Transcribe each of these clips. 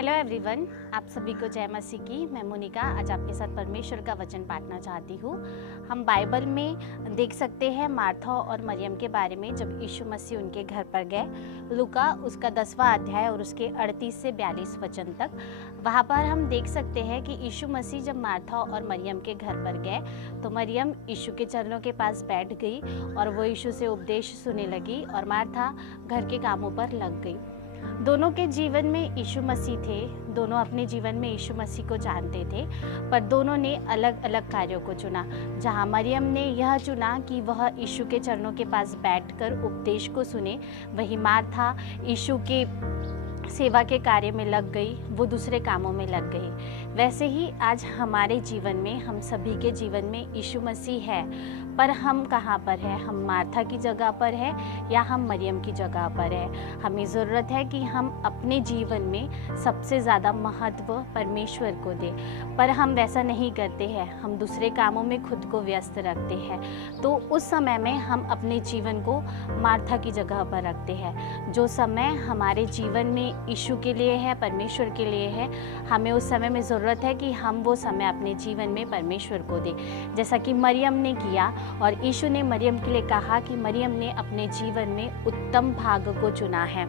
Hello everyone, आप सभी को जय मसीह की। मैं मोनिका आज आपके साथ परमेश्वर का वचन बांटना चाहती हूँ। हम बाइबल में देख सकते हैं मार्था और मरियम के बारे में, जब यीशु मसीह उनके घर पर गए। लूका उसका 10वां अध्याय और उसके 38 से 42 वचन तक, वहाँ पर हम देख सकते हैं कि यीशु मसीह जब मार्था और मरियम के घर पर गए तो मरियम यीशु के चरणों के पास बैठ गई और वो यीशु से उपदेश सुनने लगी और मार्था घर के कामों पर लग गई। दोनों के जीवन में यीशु मसीह थे, दोनों अपने जीवन में यीशु मसीह को जानते थे, पर दोनों ने अलग अलग कार्यों को चुना। जहां मरियम ने यह चुना कि वह यीशु के चरणों के पास बैठकर उपदेश को सुने, वही मार्था यीशु के सेवा के कार्य में लग गई, वो दूसरे कामों में लग गई। वैसे ही आज हमारे जीवन में, हम सभी के जीवन में यीशु मसीह है, पर हम कहाँ पर है? हम मार्था की जगह पर है या हम मरियम की जगह पर है? हमें ज़रूरत है कि हम अपने जीवन में सबसे ज़्यादा महत्व परमेश्वर को दें, पर हम वैसा नहीं करते हैं। हम दूसरे कामों में खुद को व्यस्त रखते हैं, तो उस समय में हम अपने जीवन को मार्था की जगह पर रखते हैं। जो समय हमारे जीवन में यीशु के लिए है, परमेश्वर के लिए है, हमें उस समय में ज़रूरत है कि हम वो समय अपने जीवन में परमेश्वर को दें, जैसा कि मरियम ने किया। और यीशु ने मरियम के लिए कहा कि मरियम ने अपने जीवन में उत्तम भाग को चुना है।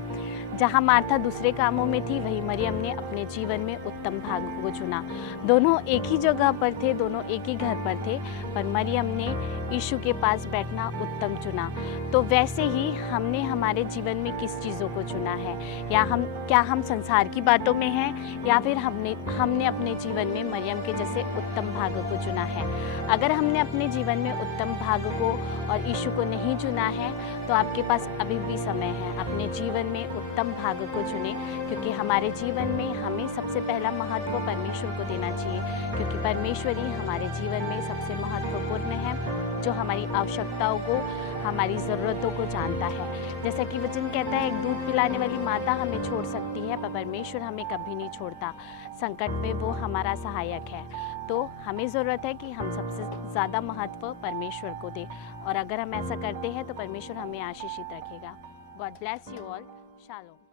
जहाँ मार्था दूसरे कामों में थी, वही मरियम ने अपने जीवन में उत्तम भाग को चुना। दोनों एक ही जगह पर थे, दोनों एक ही घर पर थे, पर मरियम ने यीशु के पास बैठना उत्तम चुना। तो वैसे ही हमने हमारे जीवन में किस चीज़ों को चुना है, या क्या हम संसार की बातों में हैं, या फिर हमने अपने जीवन में मरियम के जैसे उत्तम भाग को चुना है। अगर हमने अपने जीवन में उत्तम भाग को और यीशु को नहीं चुना है, तो आपके पास अभी भी समय है। अपने जीवन में उत्तम भाग को चुने, क्योंकि हमारे जीवन में हमें सबसे पहला महत्व परमेश्वर को देना चाहिए, क्योंकि परमेश्वर ही हमारे जीवन में सबसे महत्वपूर्ण है, जो हमारी आवश्यकताओं को, हमारी ज़रूरतों को जानता है। जैसा कि वचन कहता है, एक दूध पिलाने वाली माता हमें छोड़ सकती है, पर परमेश्वर हमें कभी नहीं छोड़ता। संकट में वो हमारा सहायक है। तो हमें ज़रूरत है कि हम सबसे ज़्यादा महत्व परमेश्वर को दें, और अगर हम ऐसा करते हैं तो परमेश्वर हमें आशीषित रखेगा। God bless you all. Shalom.